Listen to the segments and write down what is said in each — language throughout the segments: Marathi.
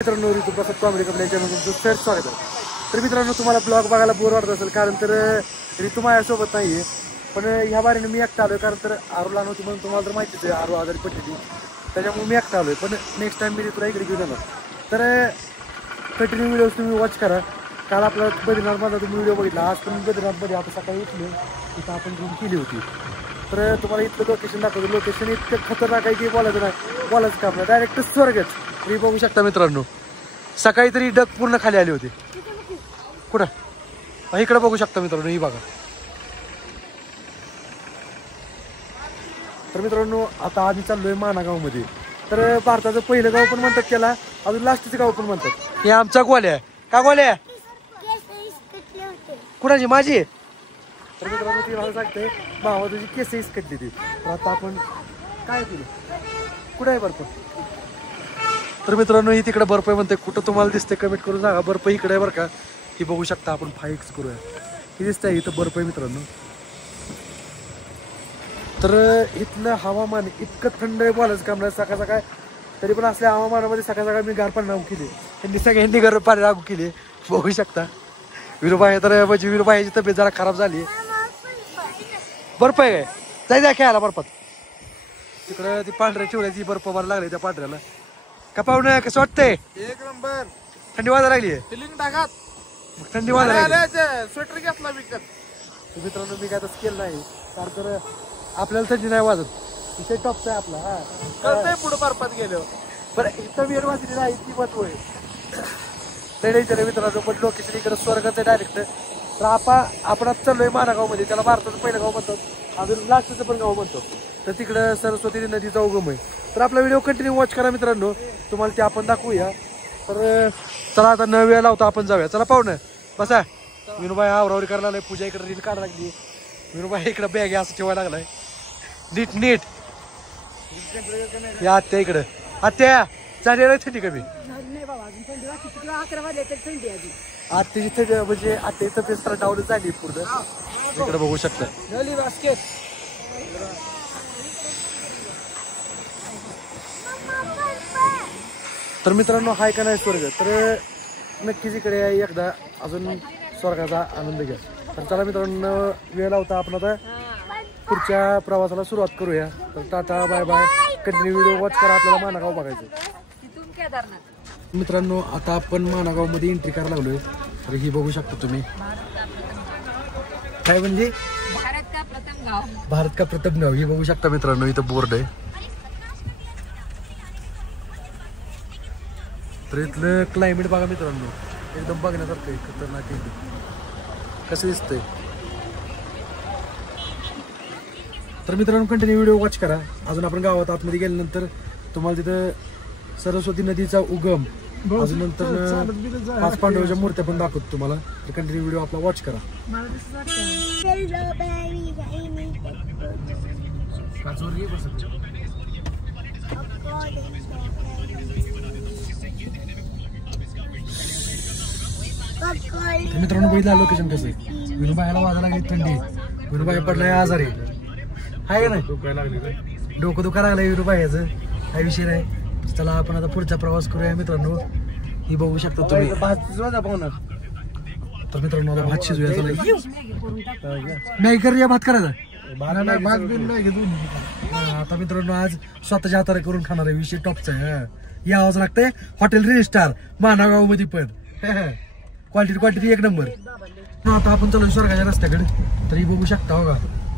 मित्रांनो ऋतू कॉमेडी कपड्या चॅनलमध्ये सर स्वागत आहे। तर मित्रांनो तुम्हाला ब्लॉग बघायला बोर वाटत असेल कारण तर ऋतू माझ्यासोबत नाही आहे, पण ह्या बारीने मी एकटा आलोय कारण तर आरूला नव्हती म्हणून तुम्हाला तर माहितीच आहे, आरू आजारी पडली त्याच्यामुळे मी एकटा आलोय। पण नेक्स्ट टाइम मी ऋतूला इकडे घेऊन येणार, तर कंटिन्यू व्हिडिओज तुम्ही वॉच करा। काल आपला बद्रीनाथमध्ये तुम्ही व्हिडिओ बघितला, आज पण बद्रीनाथमध्ये आता सकाळी उठलो तिथं आपण रूम केली होती। तर तुम्हाला इथलं लोकेशन दाखवतो, लोकेशन इतकं खतरनाक आहे की बोलायचं का आपलं डायरेक्ट स्वर्गच। तुम्ही बघू शकता मित्रांनो, सकाळी तरी डग पूर्ण खाली आली होती। कुठं इकडे बघू शकता मित्रांनो, ही बघा। तर मित्रांनो आता आम्ही चाललोय मानागाव मध्ये, तर भारताचं पहिलं गाव पण म्हणतात त्याला, अजून लास्टचं गाव पण म्हणतात। हे आमचा गोल्या का गोल्या कुणाची माझी? तर मित्रांनो ती मला सांगते भावा तुझी केस इसकटली ती। तर आता आपण काय तुला कुठं आहे बर्फ? तर मित्रांनो ही तिकडे बर्फ आहे म्हणते, कुठं तुम्हाला दिसते कमेंट करून सांगा। बर्फ इकडे आहे बरं का, ही बघू शकता आपण 5x करूया, ही दिसतंय इथं बर्फ आहे मित्रांनो। तर इथलं हवामान इतकं थंड आहे बोलायचं काम नाही सकाळ सकाळ, तरी पण असल्या हवामानामध्ये सकाळ सकाळ मी गार पाणी लागू केली, त्यांनी सगळ्यांनी गार पाणी लागू केली बघू शकता। विरुबाई तर म्हणजे विरुबाईची तब्येत जरा खराब झाली। बर्फ आहे काय जाय खेळायला बर्फात, तिकडं ती पांढऱ्या चिवड्याची बर्फ मारा लागली त्या पांढऱ्याला का पाहुणं कसं वाटतंय? एक नंबर थंडी वाजायला लागली आहे, फिलिंग टाकात थंडी वाजायला लागली। स्वेटर घेतला विकत। मित्रांनो मी काय तसं केलं नाही कारण तर आपल्याला थंडी नाही वाजत, विषय टॉपचा आहे आपला। कळतंय पुढे बर्फात गेलो बरं इथं वेळ वाजली नाही ती महत्व आहे लढाईचं मित्रांनो। पण लोकेशन इकडे स्वर्गाचं डायरेक्ट। तर आपण चाललोय मानागाव मध्ये, त्याला भारताचं पहिलं गाव म्हणतात, अजून लास्टचं पण गाव म्हणतो। तर तिकडं सरस्वती नदीचा उगम आहे। तर आपला व्हिडिओ कंटिन्यू वॉच करा मित्रांनो, तुम्हाला ते आपण दाखवूया। तर चला आता न वेळ लावता आपण जाऊया, चला पाहुणं बसा। विनोबाई आवरावरी करायला लागलाय, पूजा इकडे रील काढायला लागली, विनोबाई इकडे बॅग असं ठेवायला लागलाय नीट नीट। या आत्या इकडं, आत्या चालेल नाही थंडी कमी? आत्याची थंडी म्हणजे आत्याची तब्येत जरा डाऊन झाली पूर्ण, इकडे बघू शकता। तर मित्रांनो हाय का नाही स्वर्ग, तर नक्कीच इकडे एकदा अजून स्वर्गाचा आनंद घ्या। तर चला मित्रांनो वेळ लावता आपण आता पुढच्या प्रवासाला सुरुवात करूया। तर tata bye bye, continue video watch करा, आपल्याला मानागाव बघायचं। मित्रांनो आता आपण मानागाव मध्ये एंट्री करायला लागलोय। तर ही बघू शकता तुम्ही, काय म्हणजे भारत का प्रथम गाव, ही बघू शकता मित्रांनो, इथं बोर्ड आहे। तर इथलं क्लायमेट बघा मित्रांनो, एकदम बघण्यासारखं आहे, खतरनाक एकदम कसं दिसतंय। तर मित्रांनो कंटिन्यू व्हिडिओ वॉच करा। अजून आपण गावात आतमध्ये गेल्यानंतर तुम्हाला तिथं सरस्वती नदीचा उगम, अजून नंतर 5 पांडवाच्या मूर्त्या पण दाखवतो तुम्हाला। तर कंटिन्यू व्हिडिओ आपला वॉच करा। मित्रांनो बघितलं लोकेशन कसं आहे, विनोबाईला वाजायला लागली थंडी, विनोबाई पडलाय आजारी आहे का नाही, डोकं दुखायला लागलंय विनोबाईचं, हा विषय नाही। चला आपण आता पुढचा प्रवास करूया मित्रांनो, ही बघू शकता तुम्ही। तर मित्रांनो आता भात शिजूया, मॅगी करूया, भात करायचा आता मित्रांनो, आज स्वतःच्या हाताने करून खाणार आहे, विषय टॉपचा आहे। यावंच लागतंय हॉटेल री स्टार मानागाव मध्ये पण क्वालिटी एक नंबर। आता आपण चालू स्वर्गाच्या रस्त्याकडे, तरी बघू शकता बघा।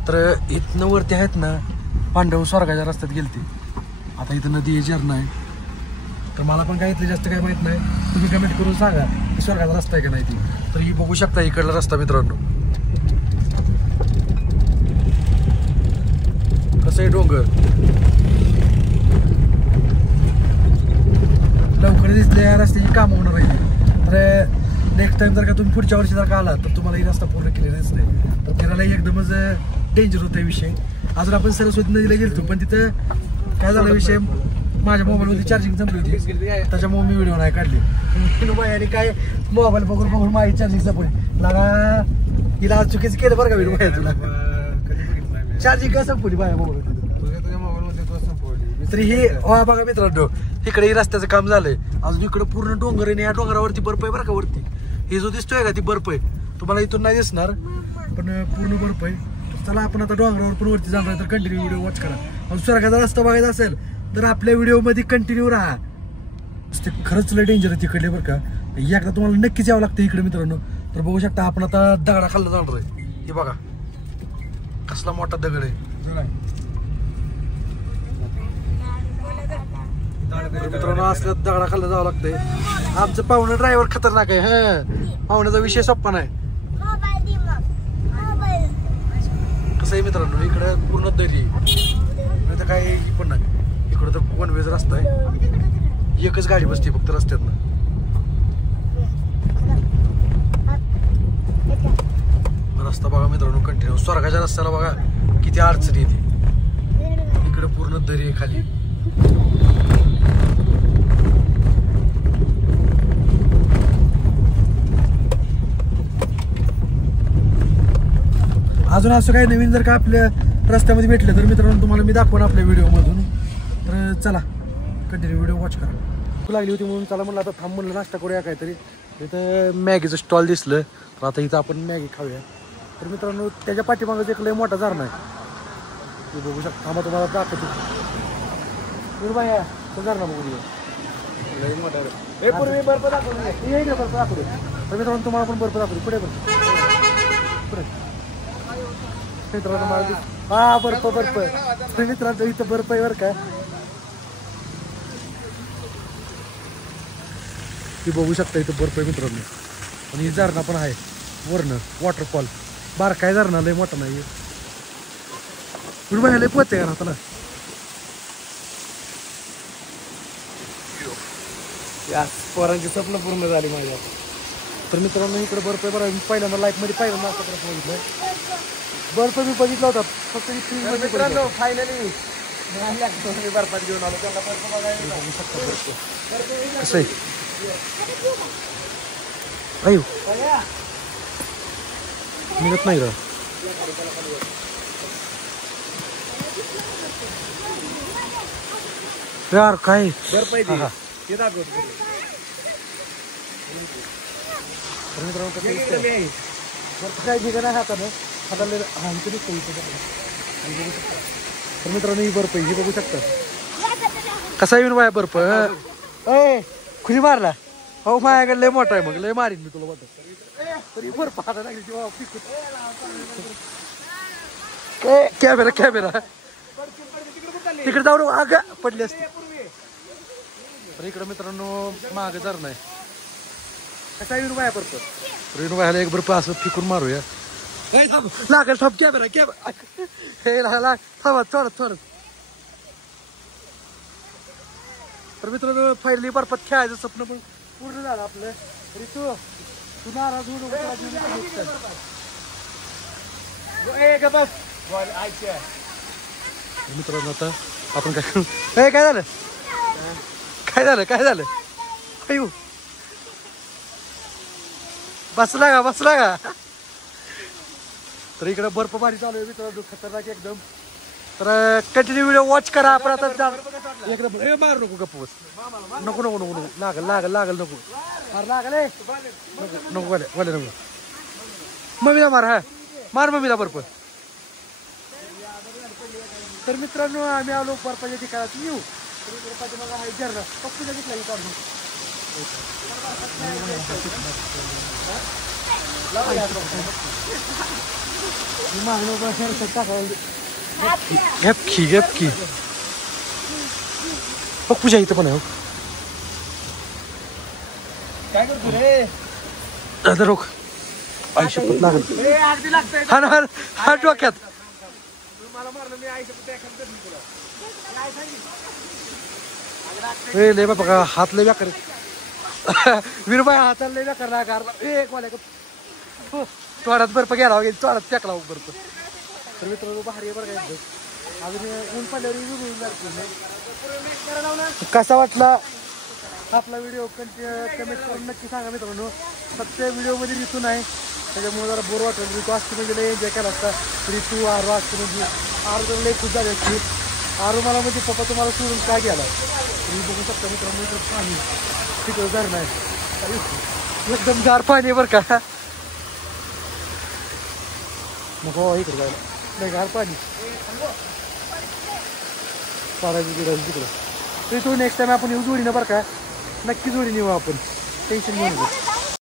तर इथनं वरती आहेत ना पांडव स्वर्गाच्या रस्त्यात गेलते, आता इथं नदी झरणा आहे। तर मला पण काय इथलं जास्त काय माहित नाही, तुम्ही कमेंट करून सांगा की स्वर्गाचा रस्ता आहे का नाही ती। तर ही बघू शकता इकडला रस्ता मित्रांनो, कसं आहे डोंगर, लवकर दिसले या रस्त्याची काम होणार आहे। तर नेक्स्ट टाइम जर का तुम्ही पुढच्या वर्षी जर का आला तर तुम्हाला ही रस्ता पूर्ण केलेला दिसतंय, तर फिरायला एकदमच डेंजर होता विषय। अजून आपण सरस्वती नदीला गेलतो, पण तिथं काय झाला विषय, माझ्या मोबाईलमध्ये चार्जिंग संपली होती, त्याच्यामुळे मी व्हिडिओ नाही काढली। आणि काय मोबाईल बघून माझी चार्जिंग संपली लागा, हिला आज चुकीचं केलं बरं का व्हिडिओ, तुला चार्जिंग का संपली माझ्या मोबाईल, तरी ही बघा मित्रांनो इकडे रस्त्याचं काम झालंय. अजून इकडे पूर्ण डोंगर आहे. या डोंगरावरती बर्फ आहे बरं का वरती. हे जो दिसतोय का ती बर्फ आहे. तुम्हाला इथून नाही दिसणार पण पूर्ण बर्फ आहे. चला आपण आता डोंगरावर पण वरती जाणार तर कंटिन्यू व्हिडिओ वॉच करा. अजून स्वर्गाचा रस्ता बघायचा असेल तर आपल्या व्हिडिओ मध्ये कंटिन्यू राहा. ते खरंच लय डेंजर आहे तिकडले बरं का. एकदा तुम्हाला नक्कीच यावं लागतं इकडे मित्रांनो. तर बघू शकता आपण आता दगडा खाल्ला जाणार आहे. हे बघा कसला मोठा दगड आहे. मित्रांनो असल्या दगडा खाल्ला जावं लागतंय. आमचं पाहुणं ड्रायव्हर खतरनाक आहे. हा पाहुण्याचा विषय सोप्पा नाही. कसं आहे मित्रांनो इकडे पूर्ण दरी नाही तर काय पण नाही. इकडं तर वन वेज रस्ता आहे. एकच गाडी बसते फक्त रस्त्यातनं. रस्ता बघा मित्रांनो कंटिन्यू. स्वर्गाच्या रस्त्याला बघा किती अडचणी येते. इकडे पूर्ण दरी आहे खाली. अजून असं काही नवीन जर का आपल्या रस्त्यामध्ये भेटलं तर मित्रांनो तुम्हाला मी दाखवून आपल्या व्हिडिओमधून. तर चला कंटिन्यू व्हिडिओ वॉच करा. भूक लागली होती म्हणून चला म्हणलं आता थांब म्हणलं नाश्ता करूया काहीतरी. इथं मॅगीचं स्टॉल दिसलं तर आता इथं आपण मॅगी खाऊया. तर मित्रांनो त्याच्या पाठीमागं एक लय मोठा झरणा आहे. ते बघू शकता. थांबा तुम्हाला दाखवतो. तो झरणा बघू लय मोठा आहे. पूर्वी बर्फ दाखवून बर्फ दाखवू. तर मित्रांनो तुम्हाला पण बर्फ दाखवतो. पुढे पण पुढे मित्रांनो मला हा बर्फ मित्रांनो इथं बर्फ आहे बरं का. ती बघू शकता इथं बर्फ आहे मित्रांनो. आणि झरणा पण आहे वरनं वॉटरफॉल. बारकाय झरणा लय मोठा नाही. लय पोहते का ना त्याला. पोरांची स्वप्न पूर्ण झाली माझ्या. तर मित्रांनो इकडे बर्फ आहे बरं. पहिल्यांदा लाईफमध्ये पहिल्यांदा असं बर्फ बघितलंय. बर्फ मी बघितला होता फक्त मित्रांनो फायनली बर्फात घेऊन आलो. त्यांना बर्फ बघायला कसं आहे. अयो निघत नाही का यार काय बर्फ आहे. काय निघा नाही हातानं हाताला तर मित्रांनो ही बर्फ ही बघू शकता. कसा येऊन बाया बर्फ खुली मारला. हो माझ्याकडे लय मोठा आहे. मग लय मारीन मी तुला वाटत तरी बर्फ हाता लागली. कॅमेरा कॅमेरा तिकडे जाऊ आग पडली असते. तर इकडं मित्रांनो माग जर नाही कसा येऊन बाया बर्फ. रेणू बायाला एक बर्फ असं फिकून मारूया. लागेल थांब कॅमेरा कॅमेरा थांबा थोडं थोडं. तर मित्रांनो फायनली बर्फात खेळायचं स्वप्न पण पूर्ण झालं आपलं. तरी तू नाराज होऊ नको. मित्रांनो आता आपण काय करू. काय झालं काय झालं काय झालं. अयो बसला का. तर इकडे बर्फ भारी चालू आहे मित्रांनो खतरनाक एकदम. तर कंटिन्यू व्हिडिओ वॉच करा. आपण आता एकदम मारू नको गप्प बस. नको नको नको नको लागल नको लागल नको वाले नको. मम्मीला मार. हा मार मम्मीला बर्फ. तर मित्रांनो आम्ही आलो बर्फाच्या ठिकाणात येऊ. मग आहे झरणा पप्पूच्या ठिकाणी काढून घेपकी पप्पूच्या इथं पण आहे. काय करतो रे आता रोख आयुष्यपत लागल. हा ना हा डोक्यात मला मारलं मी आयुष्यपत लय बाबा का हात लय व्याकर. वीरबाई हाताला लय व्याकर नाकारला. एक वाल्या तोडात बर्फ गेला वगैरे तोडात फेकला बर्फ. तर मित्रांनो भारी बरं काय अजून ऊन पडल्यावर कसा वाटला आपला व्हिडिओ कमेंट करून नक्की सांगा मित्रांनो. फक्त व्हिडिओमध्ये ऋतू नाही त्याच्यामुळे जरा बोर वाटत. ऋतू असते म्हणजे लय एन्जॉय केला असता. ऋतू आरो असते म्हणजे आरो लय खुश झाली असती. आरू मला म्हणजे पप्पा तुम्हाला सोडून का गेला तुम्ही बघू शकता मित्रांनो इकडं पाणी तिकडं धरण आहे एकदम गार पाणी आहे बरं का नको इकडे जायला नाही गार पाणी पाडायचं तिकडं तरी तो नेक्स्ट टाइम आपण येऊ जोडीनं बरं का नक्की जोडीने येऊ आपण टेन्शन घेऊ नका